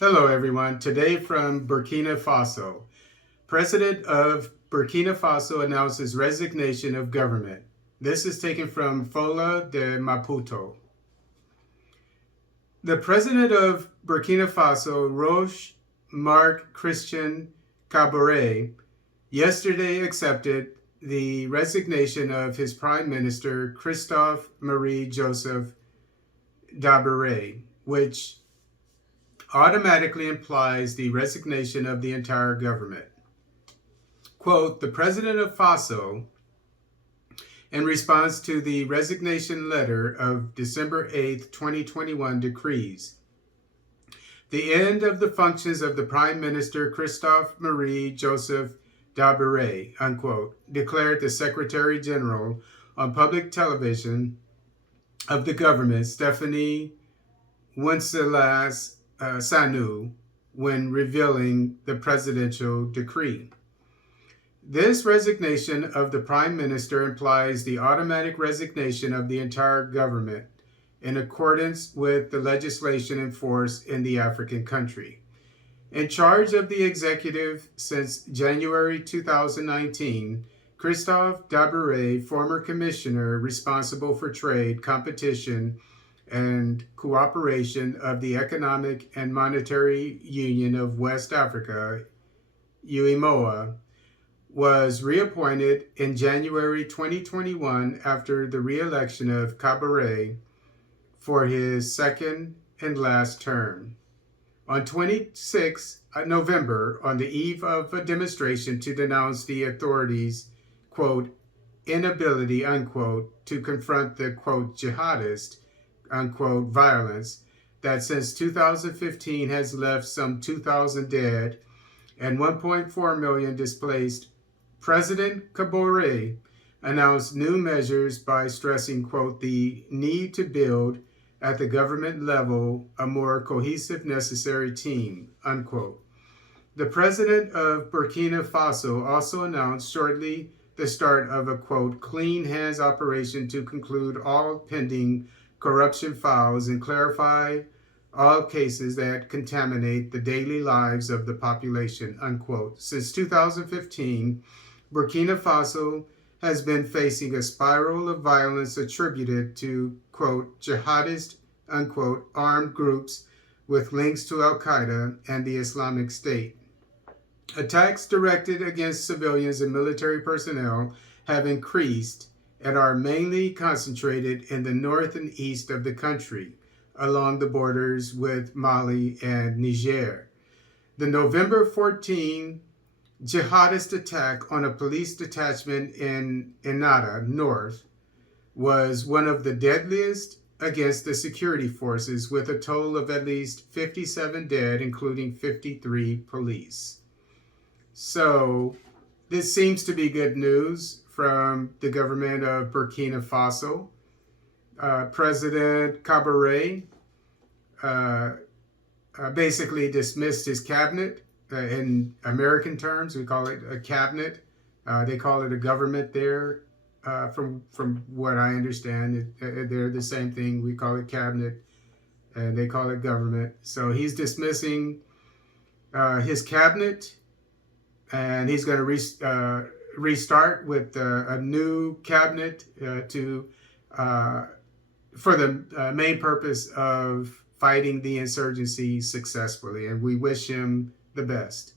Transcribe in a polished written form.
Hello, everyone. Today from Burkina Faso. President of Burkina Faso announces resignation of government. This is taken from Fola de Maputo. The president of Burkina Faso, Roch Marc Christian Kabore, yesterday accepted the resignation of his prime minister, Christophe Marie Joseph Dabere, which automatically implies the resignation of the entire government. Quote, the president of Faso, in response to the resignation letter of December 8, 2021, decrees the end of the functions of the Prime Minister Christophe Marie Joseph Dabere, unquote, declared the Secretary General on public television of the government, Stephanie Wencelas Sanu, when revealing the presidential decree. This resignation of the Prime Minister implies the automatic resignation of the entire government in accordance with the legislation in force in the African country. In charge of the executive since January 2019, Christophe Dabere, former commissioner responsible for trade, competition, and cooperation of the Economic and Monetary Union of West Africa, UEMOA, was reappointed in January 2021 after the re-election of Kabore for his second and last term. On 26 November, on the eve of a demonstration to denounce the authorities' quote, inability, unquote, to confront the quote, jihadist, unquote, violence that since 2015 has left some 2,000 dead and 1.4 million displaced, President Kabore announced new measures by stressing, quote, the need to build at the government level a more cohesive, necessary team, unquote. The president of Burkina Faso also announced shortly the start of a, quote, clean hands operation to conclude all pending corruption files and clarify all cases that contaminate the daily lives of the population, unquote. Since 2015, Burkina Faso has been facing a spiral of violence attributed to, quote, jihadist, unquote, armed groups with links to Al-Qaeda and the Islamic State. Attacks directed against civilians and military personnel have increased and are mainly concentrated in the north and east of the country, along the borders with Mali and Niger. The November 14 jihadist attack on a police detachment in Enada North was one of the deadliest against the security forces, with a total of at least 57 dead, including 53 police. So this seems to be good news from the government of Burkina Faso. President Kabore basically dismissed his cabinet. In American terms, we call it a cabinet. They call it a government there. From what I understand, they're the same thing. We call it cabinet, and they call it government. So he's dismissing his cabinet, and he's going to restart with a new cabinet for the main purpose of fighting the insurgency successfully. And we wish him the best.